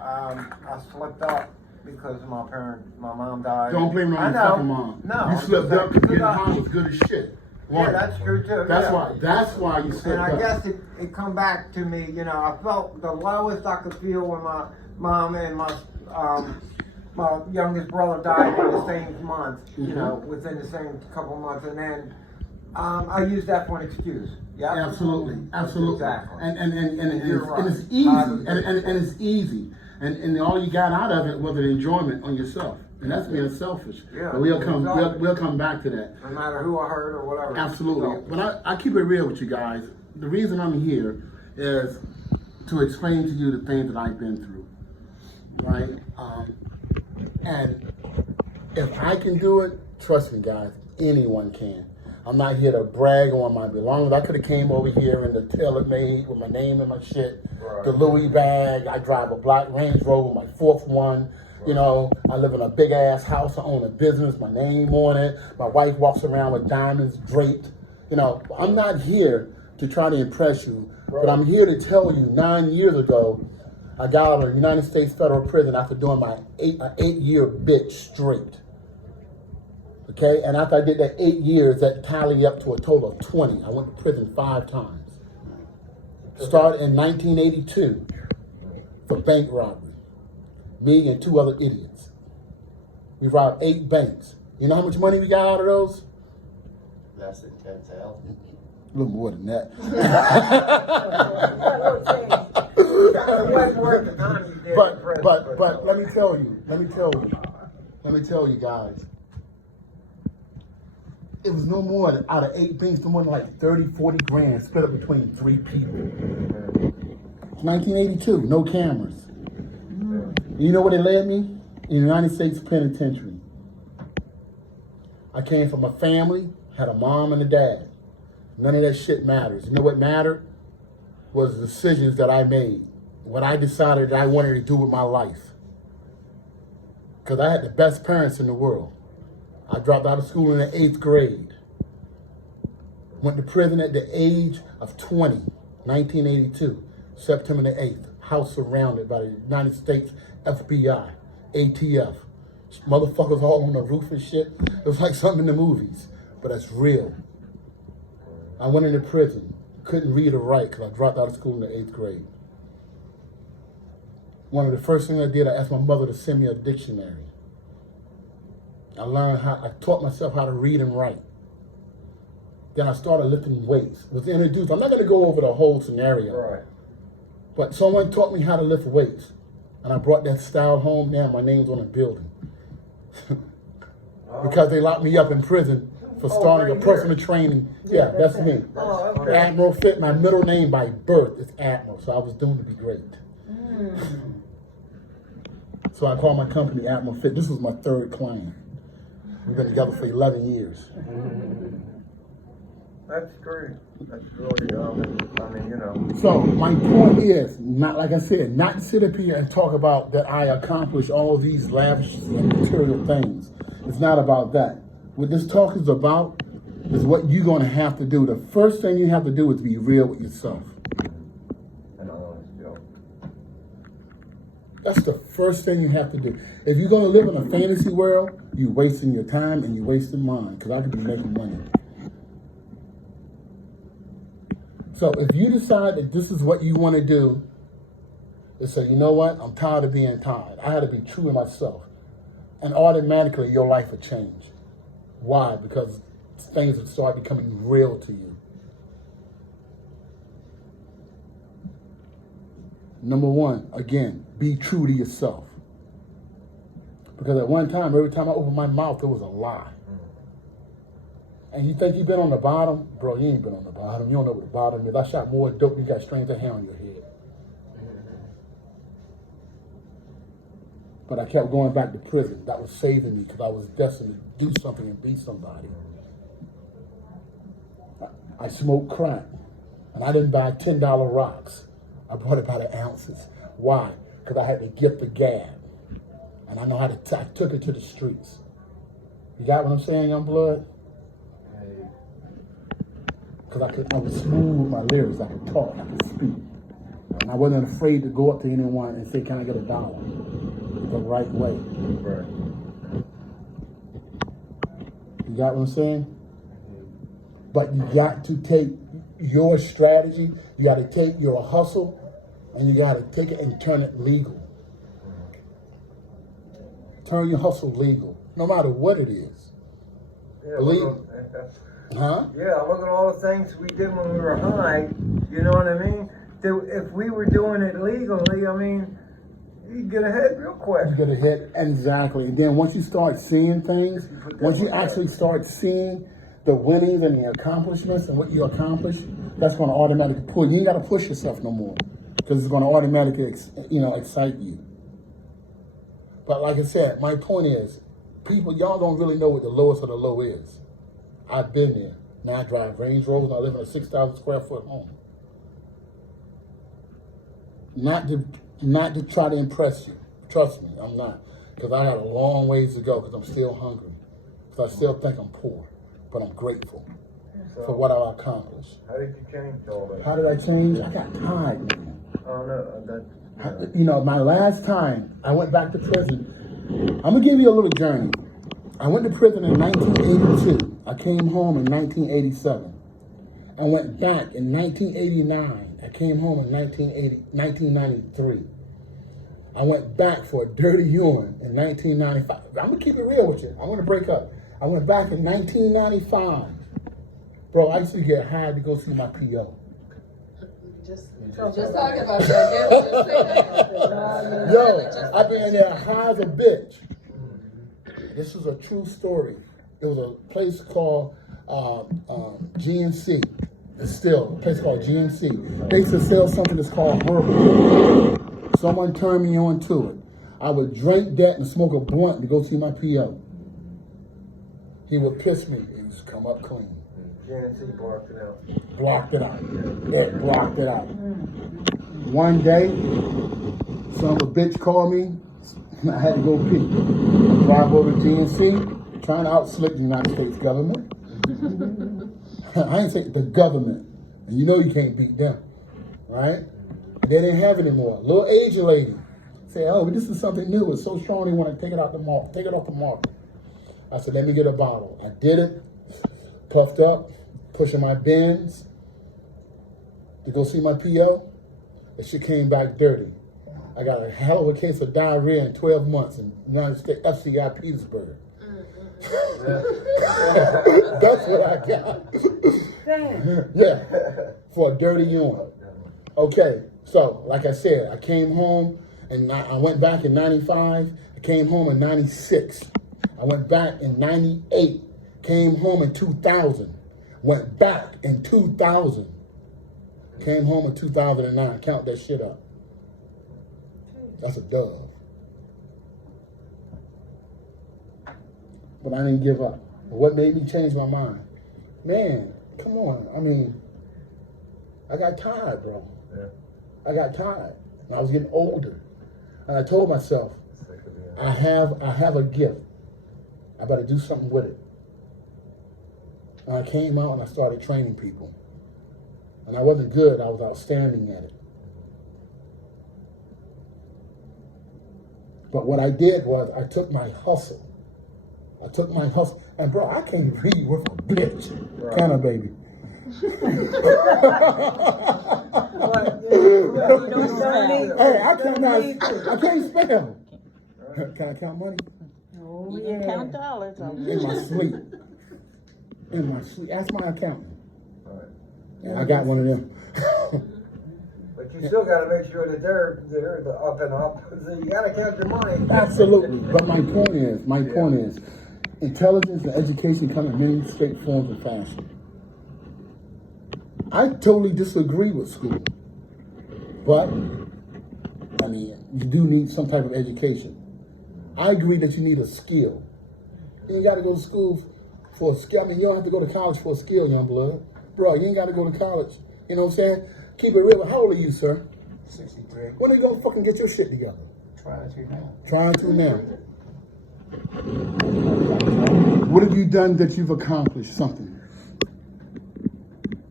I slipped up because my mom died. Don't blame it on your fucking mom. No. You slipped up because getting high was good as shit. Yeah, that's true too. That's why you slipped up. And I guess it come back to me, you know, I felt the lowest I could feel when my mom and my youngest brother died in the same month, you know, within the same couple months, and then I used that for an excuse. Yeah, absolutely. Exactly. And Right. it's easy. And it's easy. And all you got out of it was an enjoyment on yourself. And that's being selfish. Yeah, but we'll come back to that. No matter who I hurt or whatever. Absolutely. But I keep it real with you guys. The reason I'm here is to explain to you the things that I've been through. Right? And if I can do it, trust me guys, anyone can. I'm not here to brag on my belongings. I could have came over here in the tailor-made with my name and my shit, right. The Louis bag. I drive a black Range Rover, my fourth one. Right. You know, I live in a big ass house. I own a business, my name on it. My wife walks around with diamonds draped. You know, I'm not here to try to impress you, right. But I'm here to tell you 9 years ago, I got out of the United States federal prison after doing my 8-year bit straight. Okay, and after I did that 8 years, that tallied up to a total of 20. I went to prison 5 times. Started in 1982 for bank robbery. Me and 2 other idiots. We robbed 8 banks. You know how much money we got out of those? Less than 10,000. A little more than that. But let me tell you guys. It was no more than, out of 8 banks, no more than like 30, 40 grand split up between 3 people. It's 1982, no cameras. You know where they led me? In the United States Penitentiary. I came from a family, had a mom and a dad. None of that shit matters. You know what mattered? Was the decisions that I made. What I decided that I wanted to do with my life. Because I had the best parents in the world. I dropped out of school in the 8th grade. Went to prison at the age of 20, 1982, September the 8th. House surrounded by the United States FBI, ATF. Motherfuckers all on the roof and shit. It was like something in the movies, but that's real. I went into prison. Couldn't read or write because I dropped out of school in the 8th grade. One of the first things I did, I asked my mother to send me a dictionary. I taught myself how to read and write. Then I started lifting weights. Was introduced. I'm not going to go over the whole scenario. Right. But someone taught me how to lift weights. And I brought that style home. Now my name's on the building. Because they locked me up in prison for starting a personal training. Yeah, that's me. Okay. Admiral Fit, my middle name by birth is Admiral. So I was doomed to be great. So I call my company Admiral Fit. This was my 3rd client. We've been together for 11 years. That's great. That's really, I mean, you know. So my point is, not like I said, not to sit up here and talk about that I accomplished all these lavish and material things. It's not about that. What this talk is about is what you're going to have to do. The first thing you have to do is be real with yourself. That's the first thing you have to do. If you're going to live in a fantasy world, you're wasting your time and you're wasting mine, because I could be making money. So if you decide that this is what you want to do, is say, you know what, I'm tired of being tired. I had to be true to myself. And automatically your life will change. Why? Because things will start becoming real to you. Number 1, again, be true to yourself. Because at one time, every time I opened my mouth, it was a lie. And you think you've been on the bottom? Bro, you ain't been on the bottom. You don't know what the bottom is. I shot more dope than you got strands of hair on your head. But I kept going back to prison. That was saving me because I was destined to do something and be somebody. I smoked crack. And I didn't buy $10 rocks. I bought it by the ounces. Why? Because I had to get the gab. And I know how to, I took it to the streets. You got what I'm saying, young blood? Because I was smooth with my lyrics. I could talk, I could speak. And I wasn't afraid to go up to anyone and say, can I get $1? The right way. Right. You got what I'm saying? But you got to take your strategy, you got to take your hustle, and you got to take it and turn it legal. Turn your hustle legal, no matter what it is. Yeah, Believe. Huh? Yeah, look at all the things we did when we were high. You know what I mean? If we were doing it legally, I mean, you'd get ahead real quick. You get ahead, exactly. And then once you start seeing things, once you actually start seeing the winnings and the accomplishments and what you accomplished, that's going to automatically pull you. You ain't got to push yourself no more because it's going to automatically, excite you. But like I said, my point is, people, y'all don't really know what the lowest of the low is. I've been there. Now I drive Range Rovers and I live in a 6,000 square foot home. Not to try to impress you. Trust me, I'm not. Because I got a long ways to go because I'm still hungry. Because I still think I'm poor. But I'm grateful for what I've accomplished. How did you change all that? How did I change? I got tired, man. Oh, no, My last time I went back to prison, I'm going to give you a little journey. I went to prison in 1982. I came home in 1987. I went back in 1989. I came home in 1993. I went back for a dirty urine in 1995. I'm going to keep it real with you. I'm going to break up. I went back in 1995. Bro, I used to get high to go see my PO. Just talking about that. Yo, I've been there high as a bitch. This is a true story. It was a place called GNC. It's still a place called GNC. They used to sell something that's called herbal. Someone turned me on to it. I would drink that and smoke a blunt to go see my PO. He would piss me and just come up clean. GNC blocked it out. Blocked it out. It blocked it out. One day, some of a bitch called me. I had to go pee. I drive over to GNC, trying to outslick the United States government. I ain't saying the government. And you know you can't beat them, right? They didn't have it anymore. Little Asian lady said, oh, this is something new. It's so strong they want to take it off the market. I said, let me get a bottle. I did it, puffed up, pushing my bins to go see my PO. And she came back dirty. I got a hell of a case of diarrhea in 12 months in United States, FCI Petersburg. That's what I got. Yeah, for a dirty urine. Okay, so like I said, I came home and I went back in 95. I came home in 96. I went back in 98. Came home in 2000. Went back in 2000. Came home in 2009. Count that shit up. That's a dove. But I didn't give up. What made me change my mind? Man, come on. I mean, I got tired, bro. Yeah. I got tired. And I was getting older. And I told myself, I have a gift. I better do something with it. And I came out and I started training people. And I wasn't good, I was outstanding at it. But what I did was I took my hustle. And bro, I can't read with a bitch. Right. Can I, baby? Hey, I can't spell. Can I count money? Oh, you can count dollars. In my sleep. Ask my accountant. And I got one of them. But you still got to make sure that they're the up and up. So you got to count your money. Absolutely. But my point is, intelligence and education come in many straight forms and fashion. I totally disagree with school. But, I mean, you do need some type of education. I agree that you need a skill. You ain't got to go to school for a skill. I mean, you don't have to go to college for a skill, young blood. Bro, you ain't got to go to college. You know what I'm saying? Keep it real. How old are you, sir? 63. When are you going to fucking get your shit together? Trying to now. Trying to now. What have you done that you've accomplished something?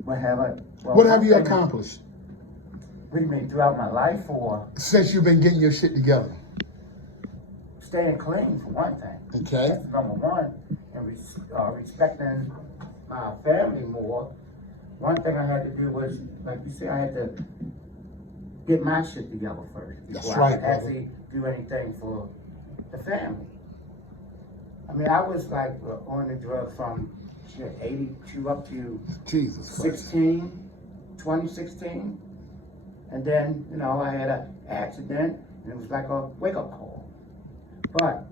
What have I? Well, What have you accomplished? What do you mean, throughout my life or Since you've been getting your shit together. staying clean for one thing? Okay. That's number one. And respecting my family more. One thing I had to do was, like you said, I had to get my shit together first. That's Before right, I could brother. actually do anything for the family. I mean, I was like on the drug from 82 up to Jesus Christ. 2016. And then, you know, I had an accident and it was like a wake-up call. But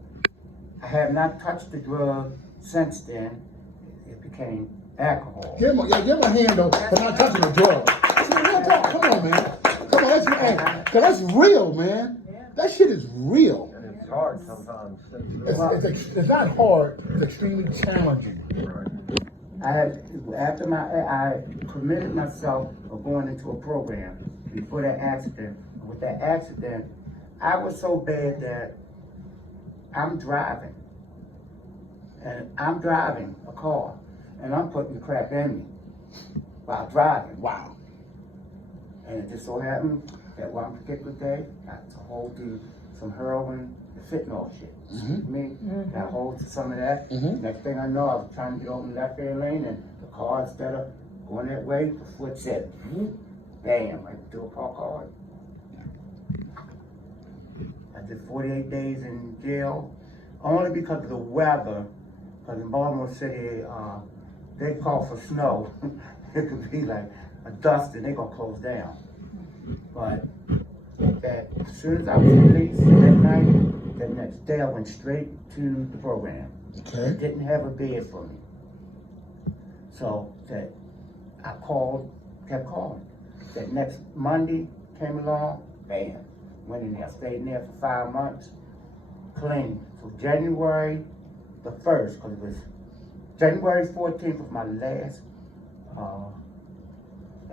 I have not touched the drug since then. It became alcohol. Give him a hand though for not touching the drug. See, real talk. Come on, man. Come on, cause that's real, man. That shit is real. And it's hard sometimes. It's not hard. It's extremely challenging. I committed myself of going into a program before that accident. With that accident, I was so bad that I'm driving. And I'm driving a car. And I'm putting the crap in me while driving. Wow. And it just so happened that one particular day, I got to hold to some heroin, the fentanyl shit. Got hold to some of that. Next thing I know, I was trying to get over in the left hand lane, and the car, instead of going that way, the foot said, bam, right through a park car. I did 48 days in jail, only because of the weather. Because in Baltimore City, they call for snow. It could be like a dust and they're gonna close down. But that as soon as I was released that night, the next day I went straight to the program. Okay. Didn't have a bed for me. So that I kept calling. That next Monday came along, bam, went in there, stayed in there for 5 months, clean. So January the 1st, because it was January 14th was my last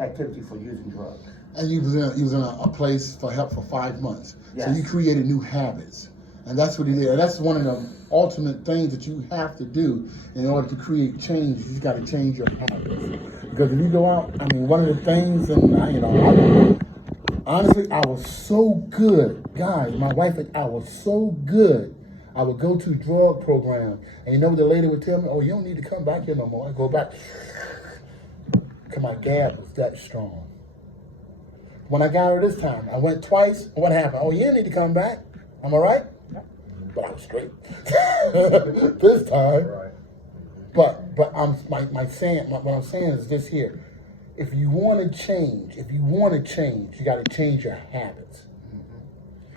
activity for using drugs. And you was in a place for help for 5 months. Yes. So you created new habits. And that's what he did. And that's one of the ultimate things that you have to do in order to create change. You just got to change your habits. Because if you go out, I mean, one of the things, and honestly, I was so good. Guys, my wife and I was so good. I would go to drug program, and you know what the lady would tell me? Oh, you don't need to come back here no more. I go back, because my gab was that strong. When I got her this time, I went twice. What happened? Oh, you didn't need to come back. Am I right? But I was straight this time. Right. But what I'm saying is this here: if you want to change, you got to change your habits.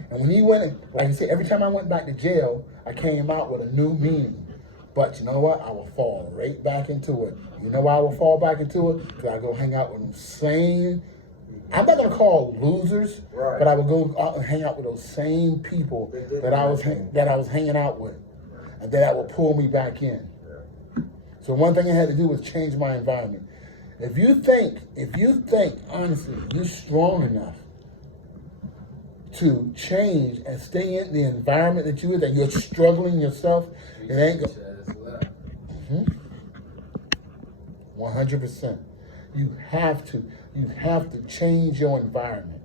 And when he went, like I said, every time I went back to jail, I came out with a new meaning. But you know what? I will fall right back into it. You know why I will fall back into it? Because I go hang out with them same, I'm not going to call losers, Right. but I would go out and hang out with those same people that I was hanging out with. And then that would pull me back in. Yeah. So one thing I had to do was change my environment. If you think, honestly, you're strong enough to change and stay in the environment that you're in, that you're struggling yourself, it ain't go. 100%. You have to change your environment.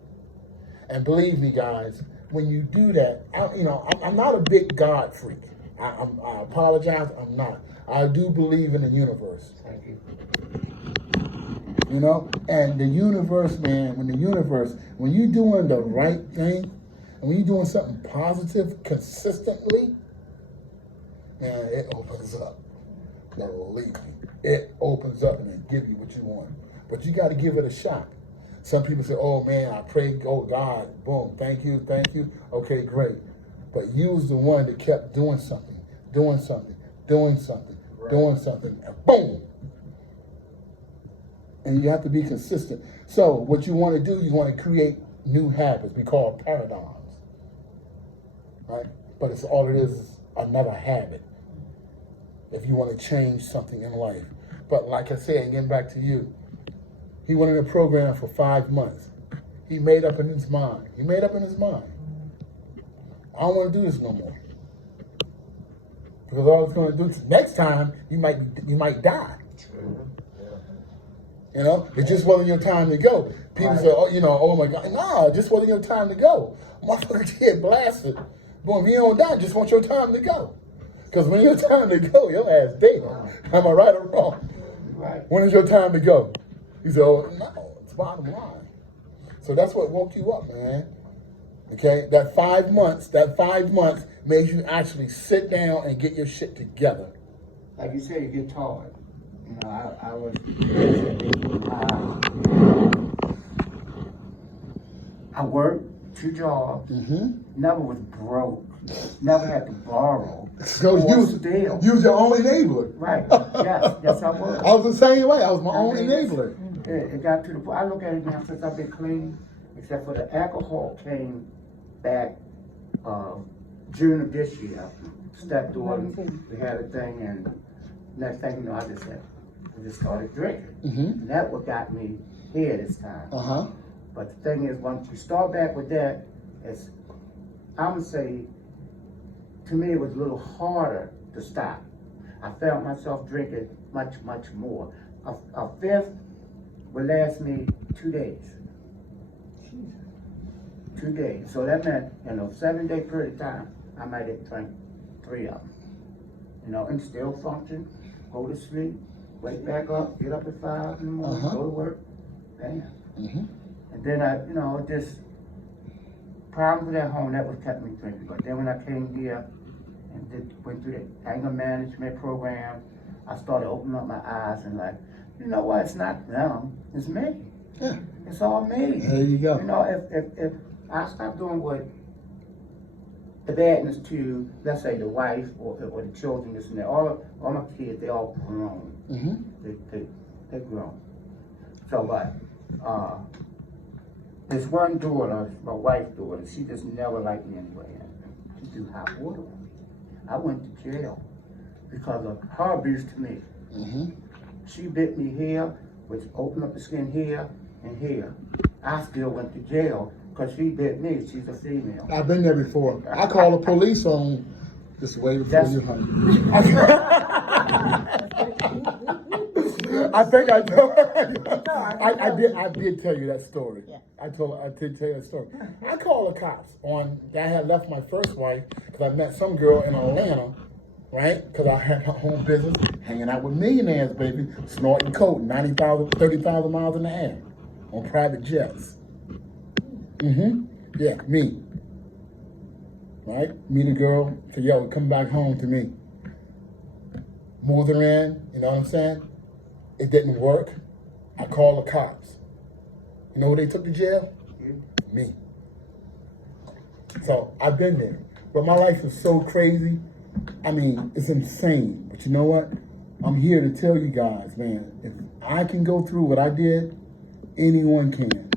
And believe me, guys, when you do that, I'm not a big God freak. I apologize, I'm not. I do believe in the universe. Thank you. You know, and the universe, man, when you're doing the right thing, and when you're doing something positive consistently, man, it opens up. Believe me, it opens up and it gives you what you want. But you got to give it a shot. Some people say, oh man, I prayed, oh God, boom, thank you. Okay, great. But you was the one that kept doing something, and boom. And you have to be consistent. So what you want to do, you want to create new habits. We call paradigms, right? But it's all it is another habit. If you want to change something in life. But like I said, getting back to you, he went in a program for 5 months. He made up in his mind. I don't want to do this no more. Because all it's going to do, next time, you might die. You know, it just wasn't your time to go. People Right. say, oh, oh my God, nah, just wasn't your time to go. Motherfucker get blasted. But if you don't die, just want your time to go. Because when your time to go, your ass dead. Am I right or wrong? Right. When is your time to go? He said, oh, no, it's bottom line. So that's what woke you up, man. Okay? That 5 months made you actually sit down and get your shit together. Like you said, you get tired. I was, I worked 2 jobs, never was broke, never had to borrow. So or you steal. was your only enabler. Right, yes, I was. I was the same way. I was my own mean, enabler. It got to the point, I look at it now since I've been clean, except for the alcohol came back June of this year. Stepdaughter, we had a thing, and next thing you know, I just started drinking. And that what got me here this time. But the thing is, once you start back with that, I'm gonna say, to me, it was a little harder to stop. I felt myself drinking much, much more. A fifth would last me 2 days. 2 days. So that meant, 7-day period of time, I might have drank 3 of them. And still function, go to sleep, wake back up, get up at 5 in the morning, go to work, bam. And then just problems at home, that what kept me drinking. But then when I came here and went through the anger management program, I started opening up my eyes and like, you know what, it's not them, it's me. Yeah. It's all me. There you go. If I stop doing what the badness to, let's say, the wife or the children, this and that, all my kids, they all grown. They grown. So what? There's one daughter, my wife's daughter, she just never liked me anyway. She threw hot water on me. I went to jail because of her abuse to me. She bit me here, which opened up the skin here and here. I still went to jail because she bit me. She's a female. I've been there before. I called the police on just way before you, honey. I think I told I did tell you that story. Yeah. I did tell you that story. I called the cops on that I had left my first wife because I met some girl in Atlanta, right? Because I had her home business, hanging out with millionaires, baby, snorting coke, 30,000 miles in the air on private jets. Yeah, me. Right? Meet a girl, say, yo, come back home to me. Moved her in, you know what I'm saying? It didn't work. I called the cops. You know who they took to jail? Me. So I've been there. But my life is so crazy. I mean, it's insane. But you know what? I'm here to tell you guys, man, if I can go through what I did, anyone can.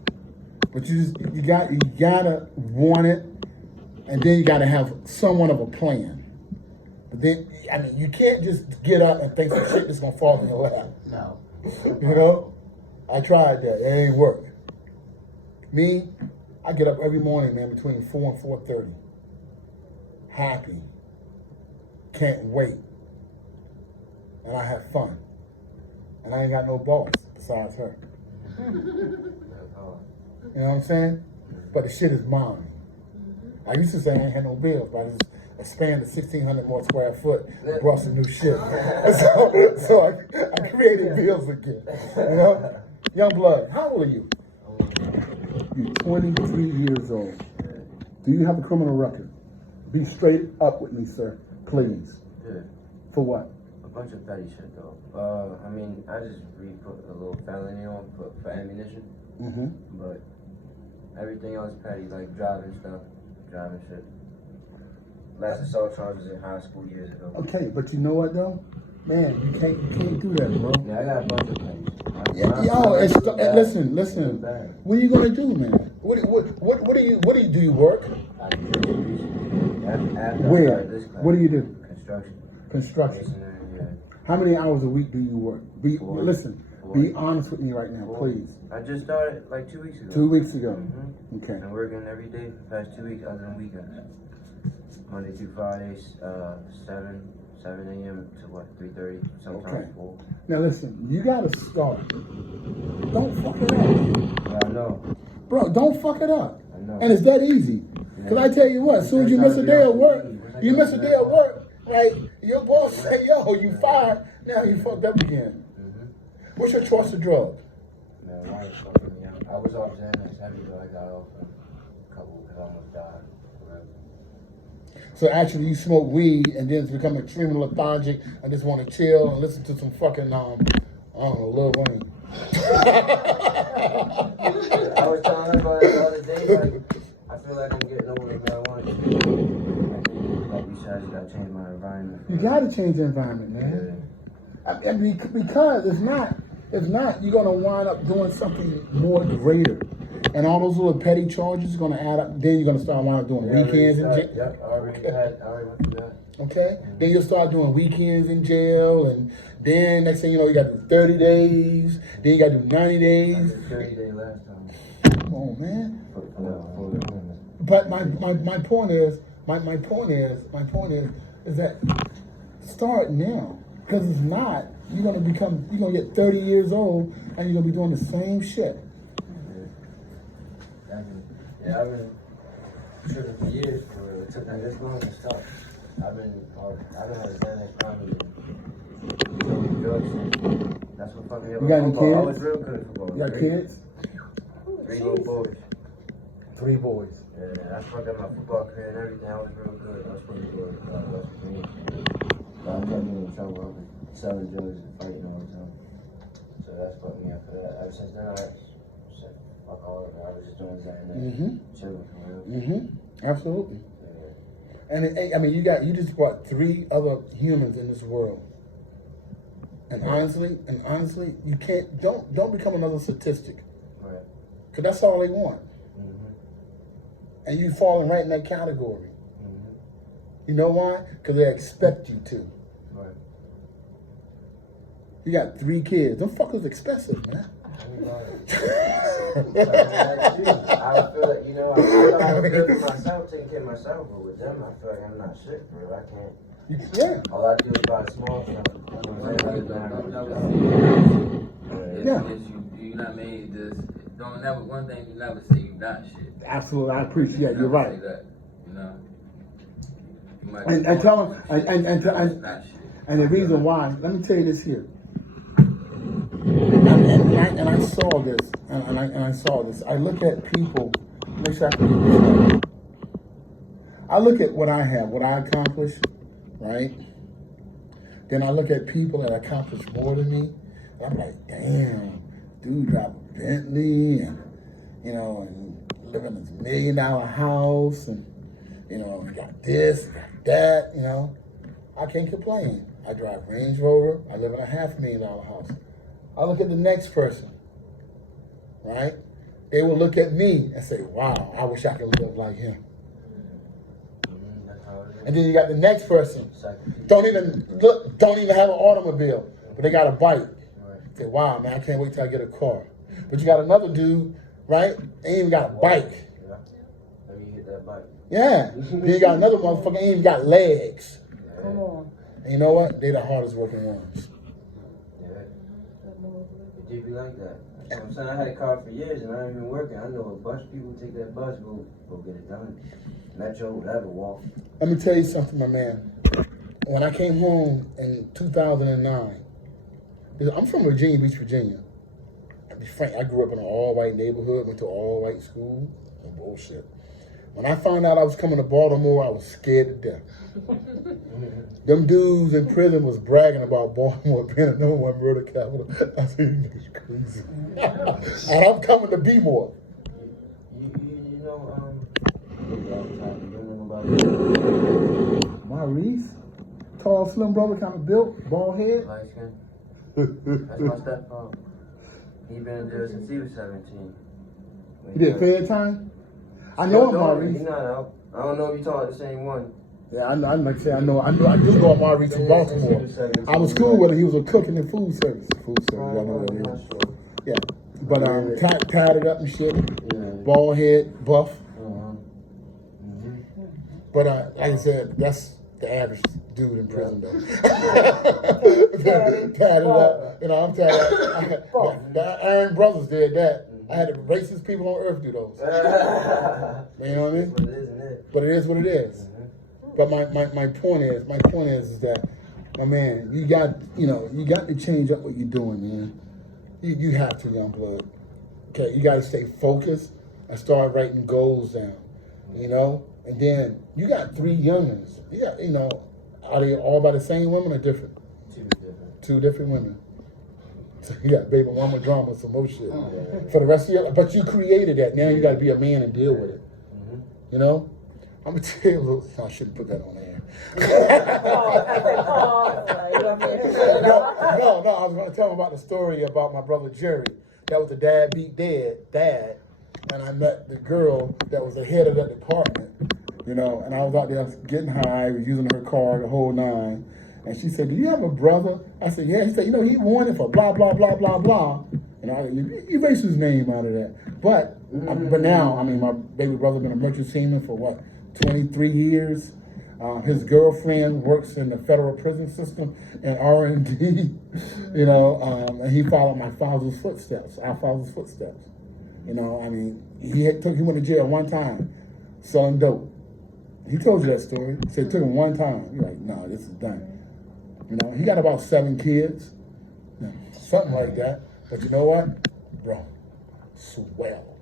But you gotta want it, and then you gotta have somewhat of a plan. But then, I mean, you can't just get up and think some shit is gonna fall in your lap. No. You know? I tried that. It ain't work. Me, I get up every morning, man, between 4 and 4:30. Happy. Can't wait. And I have fun. And I ain't got no boss besides her. You know what I'm saying? But the shit is mine. I used to say I ain't had no bills, but I just expanded 1,600 more square foot and brought some new shit. so I created bills again. You know? Young blood, how old are you? You're 23 years old. Do you have a criminal record? Be straight up with me, sir, please. Yeah. For what? A bunch of petty shit though. I mean, I just re-put a little felony on for ammunition. But everything else petty, like driving shit. Last assault charges in high school years ago. Okay, but you know what though? Man, you can't do that, bro. Yeah, I got a bunch of things. Listen. What are you gonna do, man? What do you work? I do after Where? I started this class. What do you do? Construction. Masonry, yeah. How many hours a week do you work? Be Four. honest with me right now, please. I just started like 2 weeks ago. 2 weeks ago. Okay. I'm working every day for the past 2 weeks other than weekends. Monday through Fridays, 7 7 a.m. to what, 3:30, sometimes Okay. 4. Now listen, you gotta start. Don't fuck it up. Yeah, I know. Bro, don't fuck it up. I know. And it's that easy. Because I tell you what, as soon as you miss a day of work, right? Your boss say, yo, you fired. Now you fucked up again. What's your choice of drug? Man, why was fucking me up? I was off Xanax heavy, but I got off a couple because I almost died. So actually you smoke weed and then become extremely lethargic and just want to chill and listen to some fucking, I don't know, Lil Wayne. I was telling her about it the other day, like, I feel like I'm getting over the marijuana. Like you said, I just gotta change my environment. You gotta change the environment, man. I mean, because if not, you're gonna wind up doing something more greater. And all those little petty charges are gonna add up. Then you're gonna start wind up doing weekends in jail. Yep, I already went through that. Okay? Then you'll start doing weekends in jail, and then next thing you know, you gotta do 30 days, then you gotta do 90 I days. did 30 days last time. Come on, man. For But my point is that start now. Because if not, you're gonna get 30 years old and you're gonna be doing the same shit. Yeah, I've been tripping for years for real. It took me this long to stop. I've been had a Xanax problem and drugs. That's what fucking me up. You got any Football. I kids? was real good at football. You got kids? 3 little boys. 3 boys. Yeah, I fucked up my football career and everything. I was real good. I was supposed to go to West Virginia. But I kept me in trouble. I was selling drugs and fighting all the time. So that's fucked me up for that. Ever since then, I said, fuck all of it. I was just doing Xanax. Chilling for real. Absolutely. Yeah. And I mean, you just brought 3 other humans in this world. And honestly, you don't become another statistic. Right. Cause that's all they want. And you falling right in that category. You know why? Because they expect you to. Right. You got 3 kids. Them fuckers expensive, man. I feel like, I thought I was good for myself, taking care of myself, but with them, I feel like I'm not shit for real. I can't. Yeah. All I do is buy small stuff. You're not made this. Don't never. One thing you never say you not shit. Absolutely, I appreciate it. You're right. Say that, you know. You might And tell them, not shit. and the reason why, let me tell you this here. And I saw this, and I saw this. I look at people, make sure I can get this right. I look at what I have, what I accomplished, right? Then I look at people that accomplish more than me, and I'm like, damn, dude drive a Bentley, and, and live in this $1 million house, and, you got this, got that, I can't complain. I drive Range Rover, I live in a $500,000 house. I look at the next person, right? They will look at me and say, wow, I wish I could live like him. And then you got the next person, don't even have an automobile, but they got a bike. Say, wow, man, I can't wait till I get a car. But you got another dude, right? Ain't even got a bike. Let me hit that bike. Yeah. Then you got another motherfucker, ain't even got legs. Come on. And you know what? They the hardest working ones. Yeah. It do be like that. That's what I'm saying. I had a car for years and I ain't been working. I know a bunch of people take that bus, go get it done. Metro, whatever, walk. Let me tell you something, my man. When I came home in 2009, I'm from Virginia Beach, Virginia. To be frank, I grew up in an all-white neighborhood, went to an all-white school. No bullshit. When I found out I was coming to Baltimore, I was scared to death. Them dudes in prison was bragging about Baltimore being a #1 murder capital. I said, you niggas crazy. And I'm coming to be more. Maurice, tall, slim brother, kind of built, bald head. Light skin. That's my stepfather. He been in jail since he was 17. He did fair time? I know him, Maurice. He's not out. I don't know if you're talking about the same one. Yeah, I do know Maurice from Baltimore. I was cool with him. He was a cook in the food service. I know what it is. Yeah, but tied it up and shit. Bald head, buff. But like I said, that's the average dude in prison though. Tatted up. You know, I'm tatted up. The Aaron brothers did that. I had the racist people on earth do those. You know what I mean? But it is what it is. But my point is that, my man, you got to change up what you're doing, man. You have to, young blood. Okay, you got to stay focused and start writing goals down. You know, and then you got 3 youngins. You got, are they all by the same women or different? 2 different. 2 different women. So you got baby mama drama, some more shit. For the rest of your life. But you created that. Now you got to be a man and deal with it. You know? I'm going to tell you a little. I shouldn't put that on air. No. I was going to tell him about the story about my brother Jerry. That was the dad beat dad. And I met the girl that was the head of that department. And I was out there getting high, using her car, the whole 9. And she said, "Do you have a brother?" I said, "Yeah." He said, "He wanted for blah, blah, blah, blah, blah." And I erased his name out of that. But now, my baby brother been a merchant seaman for 23 years. His girlfriend works in the federal prison system in R&D. And he followed my father's footsteps, our father's footsteps. He went to jail one time, selling dope. He told you that story. He said it took him one time. You're like, "No, this is done." He got about 7 kids, something like that. But you know what, bro? Swell.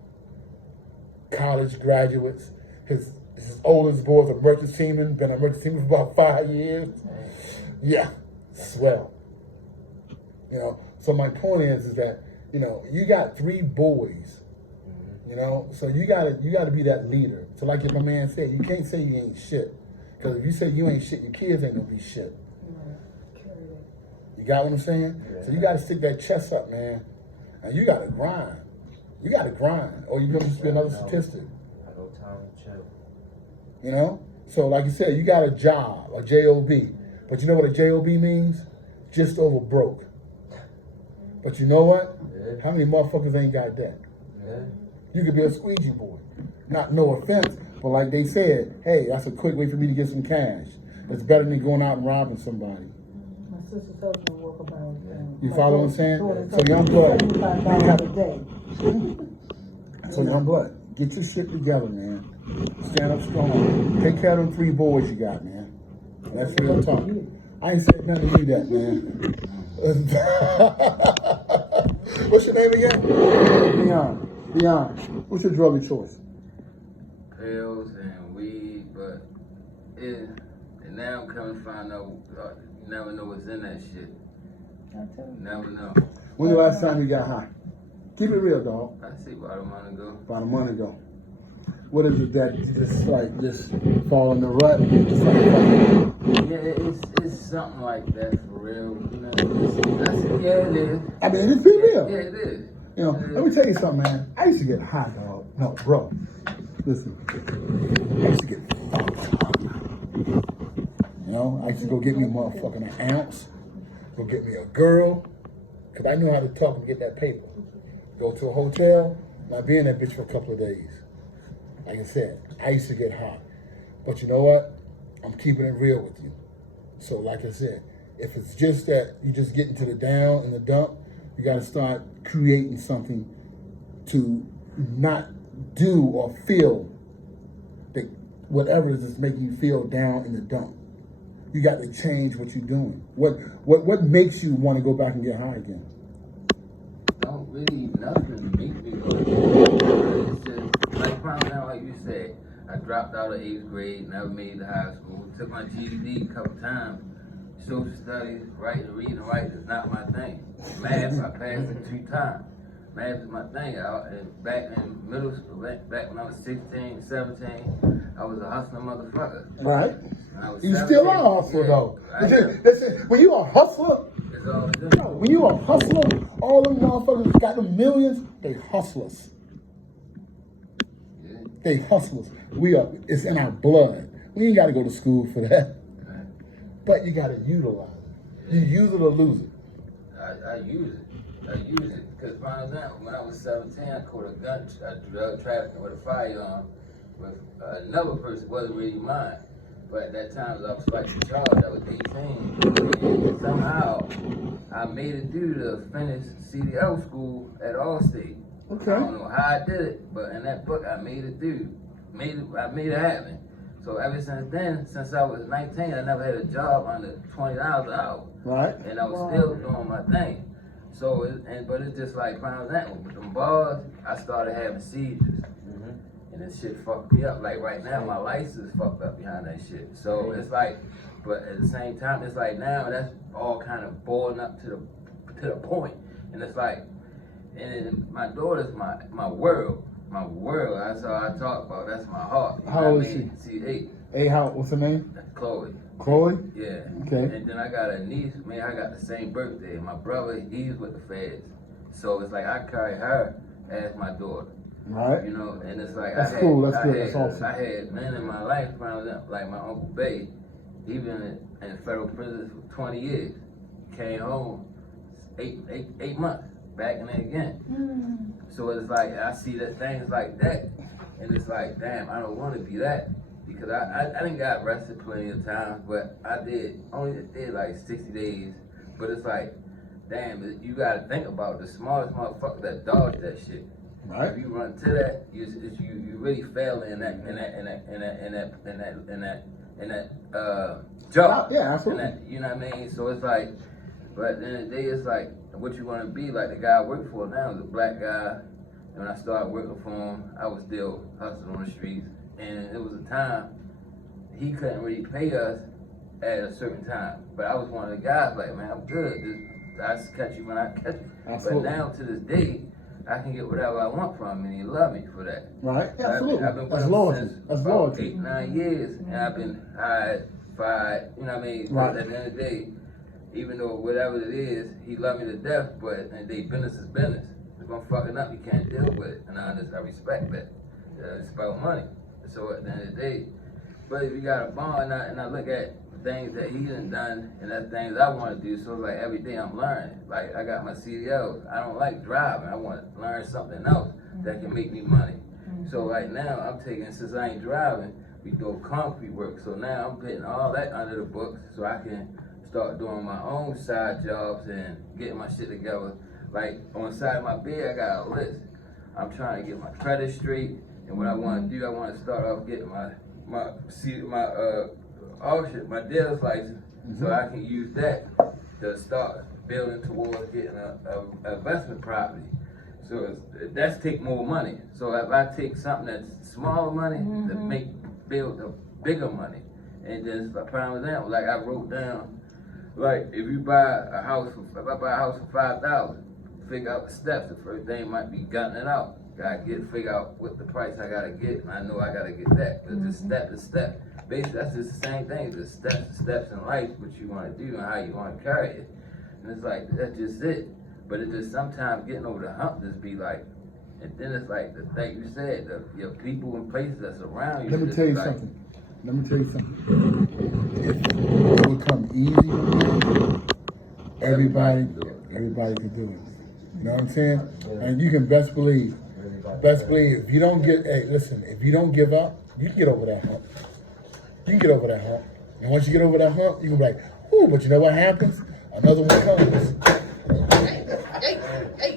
College graduates. His oldest boy's a merchant seaman. Been a merchant seaman for about 5 years. Yeah, swell. So my point is that you got 3 boys. So you gotta be that leader. So like if my man said, you can't say you ain't shit. Because if you say you ain't shit, your kids ain't gonna be shit. You got what I'm saying? Yeah. So you gotta stick that chest up, man. And you gotta grind. Or you're gonna just be another statistic. I no time to chill. So like you said, you got a job, a J-O-B. But you know what a J-O-B means? Just over broke. But you know what? Yeah. How many motherfuckers ain't got that? Yeah. You could be a squeegee boy. No offense, but like they said, hey, that's a quick way for me to get some cash. It's better than going out and robbing somebody. My sister's husband work about. You follow what I'm saying? So young blood. So young blood, get your shit together, man. Stand up strong. Take care of them 3 boys you got, man. That's real talk. I ain't said nothing to you that, man. What's your name again? Beyond. What's your drug of choice? Pills and weed, but and now I'm coming to find out, you never know what's in that shit. You never know. When the last time you got high? Keep it real, dog. I see about a month ago. About a month ago. What is it that just fall in the rut? Yeah, it's something like that for real. Yeah, it is. I mean, it's pretty real. Yeah, it is. Let me tell you something, man. I used to get high, dog. No, bro. Listen. I used to get fucked up. I used to go get me a motherfucking ounce. Go get me a girl. Because I knew how to talk and get that paper. Go to a hotel. And I'd be in that bitch for a couple of days. Like I said, I used to get high. But you know what? I'm keeping it real with you. So like I said, if it's just that you just get into the down and the dump, you got to start creating something to not do or feel that whatever it is that's making you feel down in the dump. You got to change what you're doing. What makes you want to go back and get high again? Don't really nothing make me go. It's just like finding out, like you said, I dropped out of 8th grade, never made it to high school, took my GED a couple times. Social studies, reading and writing is not my thing. Math, I passed it 2 times. Math is my thing. Back in middle school, back when I was 16, 17, I was a hustling motherfucker. Right. You 17, still are a hustler, though. Listen, when you a hustler, when you a hustler, all them motherfuckers got them millions, they hustlers. Yeah. They hustlers. It's in our blood. We ain't got to go to school for that. But you got to utilize it. You use it or lose it. I use it. Because for example, when I was 17, I caught a drug trafficking with a firearm with another person, wasn't really mine. But at that time, I was fighting charge. I was 18. And somehow, I made it do to finish CDL school at Allstate. Okay. I don't know how I did it, but in that book, I made it do. I made it happen. So ever since then, since I was 19, I never had a job under $20 an hour. Right. And I was still doing my thing. So, but it's just like, for example, with them bars, I started having seizures. And this shit fucked me up. Like right now, my license is fucked up behind that shit. So it's like, but at the same time, it's like now that's all kind of boiling up to the point. And it's like, and then my daughter's my world. My world. That's all I talk about. That's my heart. You How know old what I is mean? she? She's 8. Hey, what's her name? Chloe. Chloe? Yeah. Okay. And then I got a niece. Man, I got the same birthday. My brother, he's with the feds. So it's like I carry her as my daughter. Right. You know, and it's like That's cool. That's good. Had, That's awesome. I had men in my life around them, like my Uncle Bay. He been in federal prison for 20 years. Came home 8 months, back in there again. So it's like I see that things like that, and it's like, damn, I don't want to be that, because I didn't got arrested plenty of times, but I only did like 60 days. But it's like, damn, you got to think about the smallest motherfucker that dodged that shit. Right. If you run to that, you really fail in that job. Yeah, absolutely. You know what I mean? So it's like, but at the end of the day, it's like what you want to be. Like the guy I work for now is a black guy, and when I started working for him, I was still hustling on the streets, and it was a time he couldn't really pay us at a certain time. But I was one of the guys like, man, I'm good. I just catch you when I catch you. Absolutely. But now to this day, I can get whatever I want from him, and he love me for that. Right. Absolutely. I've been with That's him loyalty. since That's about loyalty. 8-9 years, and I've been hired, fired. You know what I mean? Right. But at the end of the day, even though whatever it is, he love me to death. But at the end of the day, business is business. If I'm fucking up, you can't deal with it, and I respect that. It's about money. So at the end of the day, but if you got a bond, and I look at things that he done, and that's things I want to do. So like every day I'm learning. Like I got my CDLs. I don't like driving. I want to learn something else that can make me money. So right now I'm taking, since I ain't driving, we do concrete work. So now I'm putting all that under the books so I can start doing my own side jobs and getting my shit together. Like on the side of my bed, I got a list. I'm trying to get my credit straight, and what I want to do, I want to start off getting my dealer's license, so I can use that to start building towards getting a investment property. So that's take more money. So if I take something that's smaller money to build a bigger money, and just a prime example, like I wrote down, like if I buy a house for $5,000, figure out the steps. The first thing might be gutting it out. Figure out what the price I gotta get, and I know I gotta get that. But just step to step. Basically, that's just the same thing. Just steps in life, what you want to do and how you want to carry it. And it's like, that's just it. But it just sometimes getting over the hump just be like, and then it's like the thing you said, your people and places that's around you. Let me tell you something. If it would come easy, everybody can do it. You know what I'm saying? And you can best believe, if you don't if you don't give up, you can get over that hump. You can get over that hump. And once you get over that hump, you can be like, ooh, but you know what happens? Another one comes.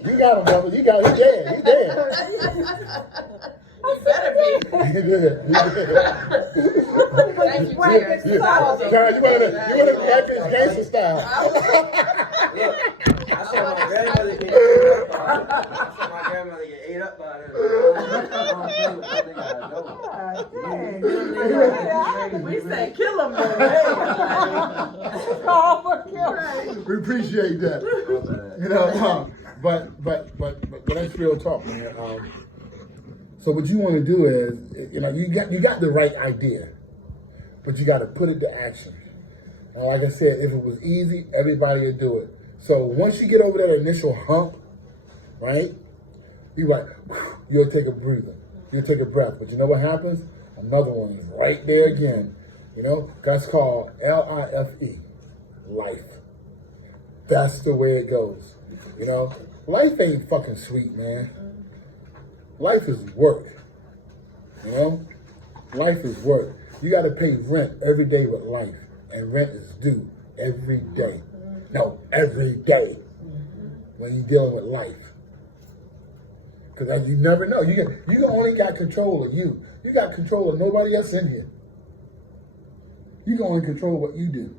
You got him, brother. You got him. He's dead. You better be. He did. Thank you, Jared. You want to act his gangster style. I saw my grandmother get ate up by her. We say kill him, Call for kill. We appreciate that. You know, but that's real talk, man. So what you want to do is, you got the right idea, but you got to put it to action. Like I said, if it was easy, everybody would do it. So once you get over that initial hump, right, you'll take a breather. You'll take a breath. But you know what happens? Another one is right there again. That's called LIFE, life. That's the way it goes. Life ain't fucking sweet, man. Life is work. Life is work. You got to pay rent every day with life, and rent is due every day. No, every day when you're dealing with life. Because you never know. You only got control of you. You got control of nobody else in here. You can only control what you do.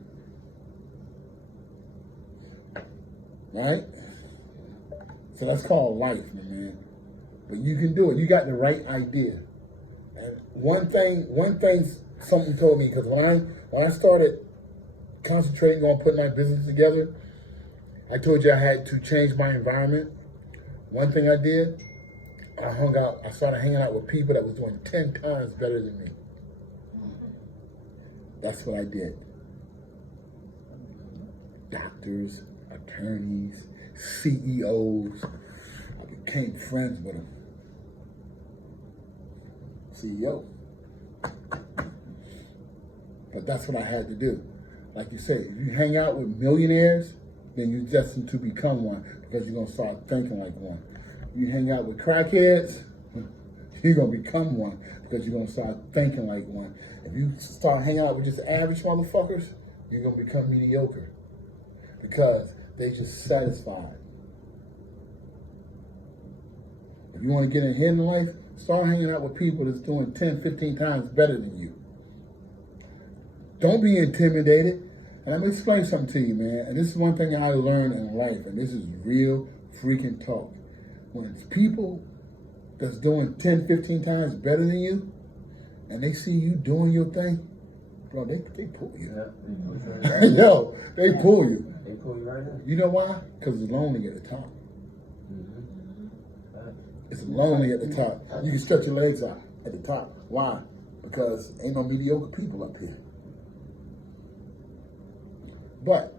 Right? So that's called life, my man. But you can do it. You got the right idea. And one thing something told me, because when I started concentrating on putting my business together, I told you I had to change my environment. One thing I did, I started hanging out with people that was doing 10 times better than me. That's what I did. Doctors, attorneys, CEOs. I became friends with them. CEO. But that's what I had to do. Like you say, if you hang out with millionaires, then you're destined to become one, because you're going to start thinking like one. You hang out with crackheads, you're going to become one, because you're going to start thinking like one. If you start hanging out with just average motherfuckers, you're going to become mediocre, because they just satisfied. If you want to get ahead in life, start hanging out with people that's doing 10, 15 times better than you. Don't be intimidated. And I'm going to explain something to you, man. And this is one thing I learned in life, and this is real freaking talk. When it's people that's doing 10, 15 times better than you, and they see you doing your thing, bro, they pull you. Yeah. Yo, they pull you. They pull you right in. You know why? Because it's lonely at the top. It's lonely at the top. You can stretch your legs out at the top. Why? Because ain't no mediocre people up here. But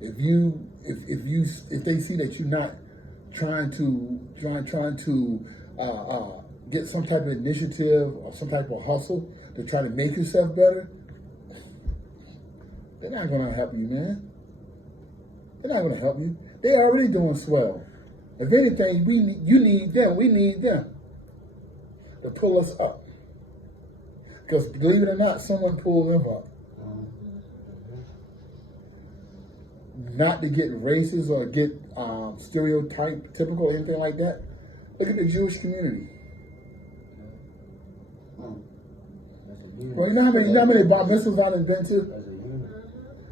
if they see that you're not trying to get some type of initiative or some type of hustle to try to make yourself better, they're not gonna help you, man. They're not gonna help you. They're already doing swell. If anything, we need them to pull us up. Because believe it or not, someone pulled them up. Not to get racist or get stereotype, typical, or anything like that. Look at the Jewish community. Well, you know how many bar mitzvahs I've been to?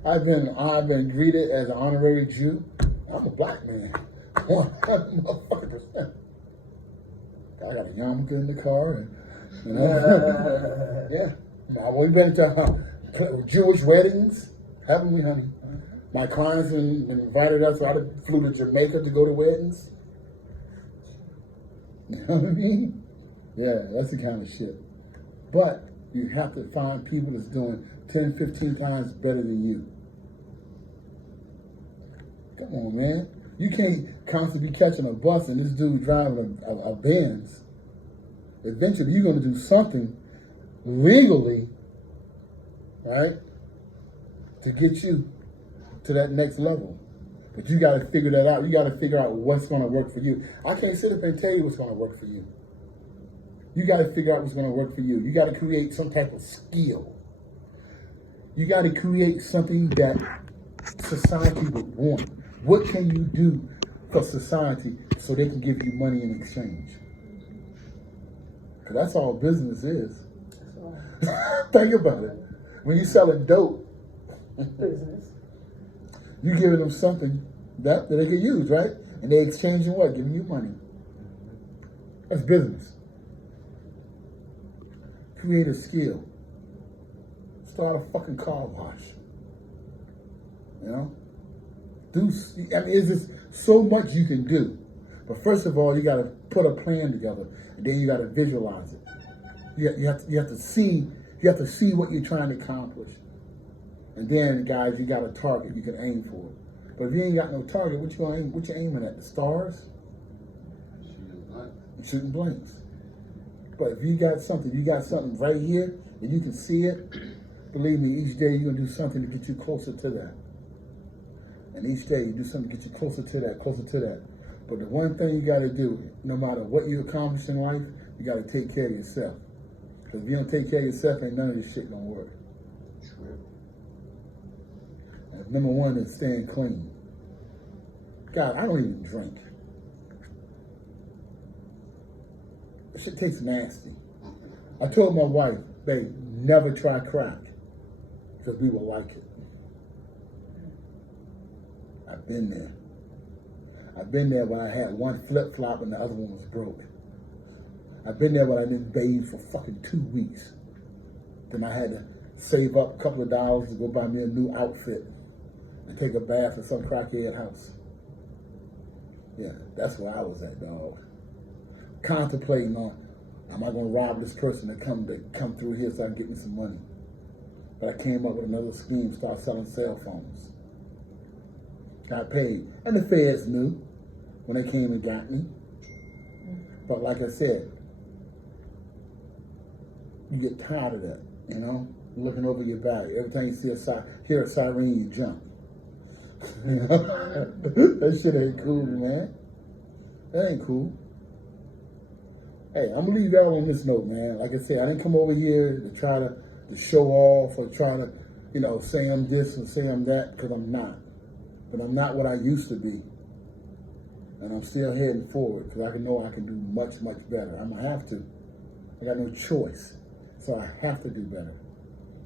I've been greeted as an honorary Jew. I'm a black man. 100%. I got a yarmulke in the car, and you know, yeah. Now, we've been to Jewish weddings, haven't we, honey? My clients invited us. I flew to Jamaica to go to weddings. You know what I mean? Yeah, that's the kind of shit. But you have to find people that's doing 10, 15 times better than you. Come on, man. You can't constantly be catching a bus and this dude driving a Benz. Eventually, you're going to do something legally, right, to get you to that next level. But you got to figure that out. You got to figure out what's going to work for you. I can't sit up and tell you what's going to work for you. You got to figure out what's going to work for you. You got to create some type of skill. You got to create something that society would want. What can you do for society so they can give you money in exchange? Because that's all business is. Think about it. When you're selling dope, Business. you're giving them something that they can use, right? And they exchanging what? Giving you money. That's business. Create a skill. Start a fucking car wash. You know? It's just so much you can do. But first of all, you got to put a plan together, and then you got to visualize it. You have to see what you're trying to accomplish. And then, guys, you got a target you can aim for. But if you ain't got no target, what you aiming at? The stars? Shooting blanks. But if you got something right here, and you can see it, believe me, each day you're going to do something to get you closer to that. And each day you do something to get you closer to that, closer to that. But the one thing you got to do, no matter what you accomplish in life, you got to take care of yourself. Because if you don't take care of yourself, ain't none of this shit gonna work. True. And number one is staying clean. God, I don't even drink. This shit tastes nasty. I told my wife, babe, never try crack. Because we will like it. I've been there. I've been there when I had one flip-flop and the other one was broke. I've been there when I didn't bathe for fucking 2 weeks. Then I had to save up a couple of dollars to go buy me a new outfit and take a bath at some crackhead house. Yeah, that's where I was at, dog. Contemplating on, am I gonna rob this person to come through here so I can get me some money? But I came up with another scheme, start selling cell phones. Got paid. And the feds knew when they came and got me. But like I said, you get tired of that, you know? Looking over your back. Every time you see hear a siren, you jump. You know? That shit ain't cool, man. That ain't cool. Hey, I'm gonna leave y'all on this note, man. Like I said, I didn't come over here to try to show off or try to, you know, say I'm this and say I'm that, because I'm not. But I'm not what I used to be. And I'm still heading forward, because I know I can do much, much better. I'm gonna have to. I got no choice. So I have to do better,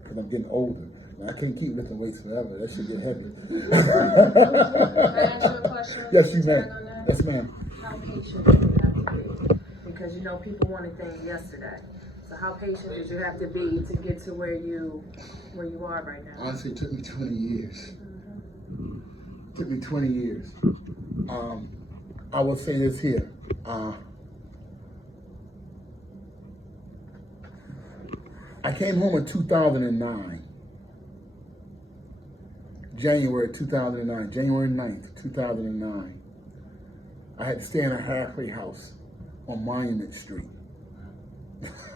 because I'm getting older. And I can't keep lifting weights forever. That should get heavy. Can I ask you a question? Yes, you Return may. on that? Yes, ma'am. How patient do you have to be? Because you know people wanted things yesterday. So how patient did you have to be to get to where you are right now? Honestly, it took me 20 years. It took me 20 years. I will say this here. I came home in 2009. January 2009. January 9th, 2009. I had to stay in a halfway house on Monument Street.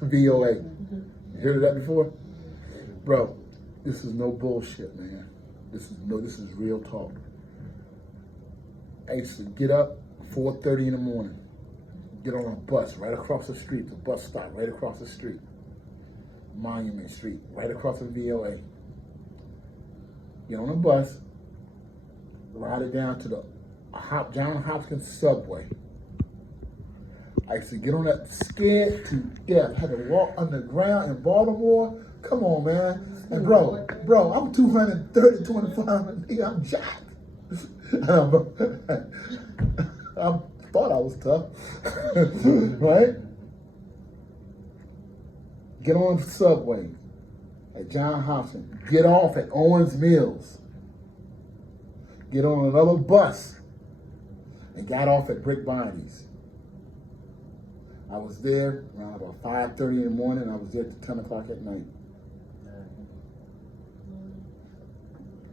VOA. You heard of that before? Bro, this is no bullshit, man. This is real talk. I used to get up 4:30 in the morning, get on a bus right across the street, the bus stop right across the street. Monument Street, right across from VOA. Get on a bus, ride it down to the John Hopkins subway. I used to get on that scared to death. Had to walk underground in Baltimore. Come on, man. And bro, I'm 230, 25. Nigga, I'm jacked. I thought I was tough. Right? Get on the subway at John Hopkins. Get off at Owens Mills. Get on another bus and got off at Brick Bodies. I was there around about 5:30 in the morning. I was there till 10 o'clock at night.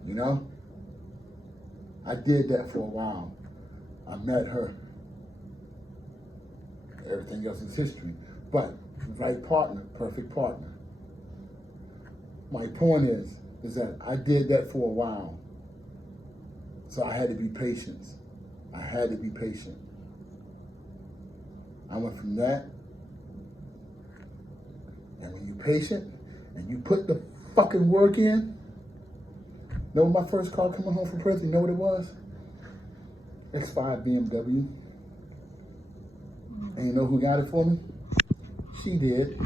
You know? I did that for a while. I met her. Everything else is history. But right partner, perfect partner. My point is that I did that for a while. So I had to be patient. I had to be patient. I went from that, and when you're patient and you put the fucking work in, know my first car coming home from prison, you know what it was? X5 BMW. And you know who got it for me? She did.